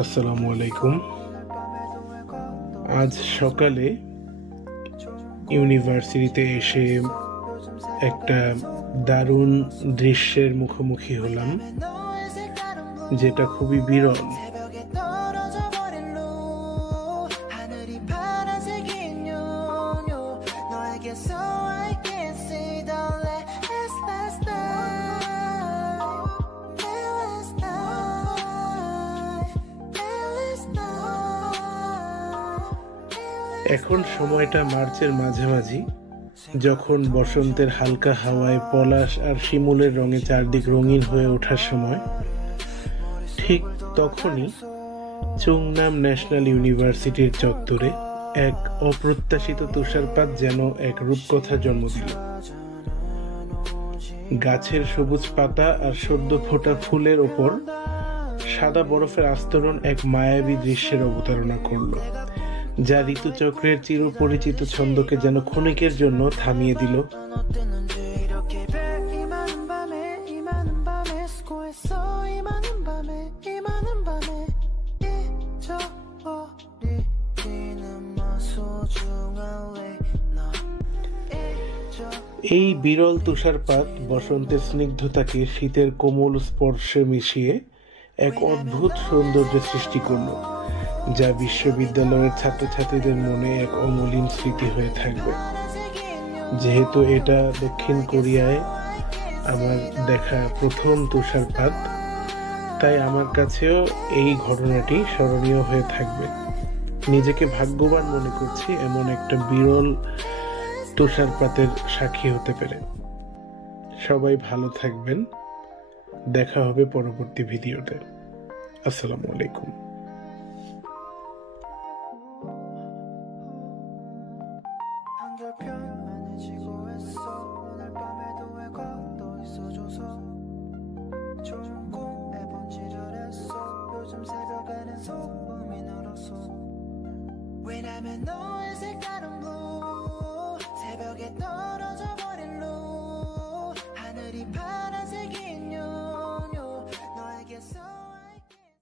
আসসালামু আলাইকুম। আজ সকালে ইউনিভার্সিটিতে এসে একটা দারুণ দৃশ্যের মুখোমুখি হলাম, যেটা খুবই বিরল। এখন সময়টা মার্চের মাঝামাঝি, যখন বসন্তের হালকা হাওয়ায় পলাশ আর শিমুলের রঙে চারদিক রঙিন হয়ে ওঠার সময়। ঠিক তখনই চুংনাম ন্যাশনাল ইউনিভার্সিটির চত্বরে এক অপ্রত্যাশিত তুষারপাত যেন এক রূপকথা জন্ম দিল। গাছের সবুজ পাতা আর সদ্য ফোটা ফুলের ওপর সাদা বরফের আস্তরণ এক মায়াবী দৃশ্যের অবতারণা করল, যা ঋতুচক্রের চিরপরিচিত ছন্দকে যেন ক্ষণিকের জন্য থামিয়ে দিল। এই বিরল তুষারপাত বসন্তের স্নিগ্ধতাকে শীতের কোমল স্পর্শে মিশিয়ে এক অদ্ভুত সৌন্দর্যের সৃষ্টি করল, যা বিশ্ববিদ্যালয়ের ছাত্রছাত্রীদের মনে এক অমলিন স্মৃতি হয়ে থাকবে। যেহেতু এটা দক্ষিণ কোরিয়ায় আমার দেখা প্রথম তুষারপাত, তাই আমার কাছেও এই ঘটনাটি স্মরণীয় হয়ে থাকবে। নিজেকে ভাগ্যবান মনে করছি এমন একটা বিরল তুষারপাতের সাক্ষী হতে পেরে। সবাই ভালো থাকবেন, দেখা হবে পরবর্তী ভিডিওতে। আসসালামু আলাইকুম। 왜냐면 너의 색다른 blue 새벽에 떠